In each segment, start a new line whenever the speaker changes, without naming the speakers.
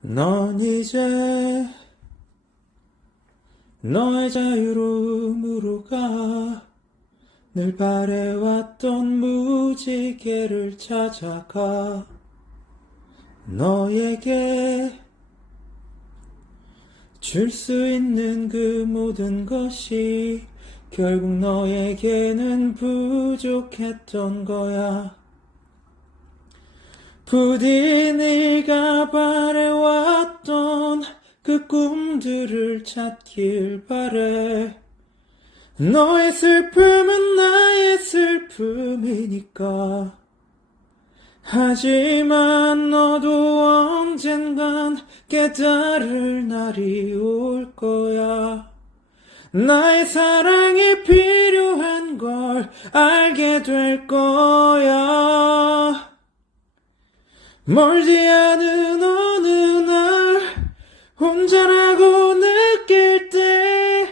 넌 이제 너의 자유로움으로 가. 늘 바래왔던 무지개를 찾아가. 너에게 줄 수 있는 그 모든 것이 결국 너에게는 부족했던 거야. 부디 네가 바래왔던 그 꿈들을 찾길 바래. 너의 슬픔은 나의 슬픔이니까. 하지만 너도 언젠간 깨달을 날이 올 거야. 나의 사랑이 필요한 걸 알게 될 거야. 멀지 않은 어느 날 혼자라고 느낄 때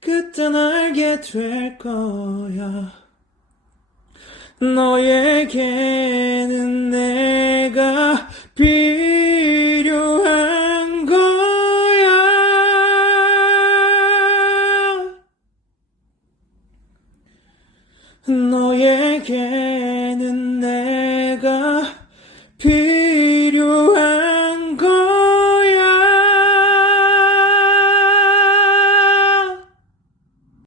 그땐 알게 될 거야. 너에게는 내가 필요한 거야. 너에게 Peace.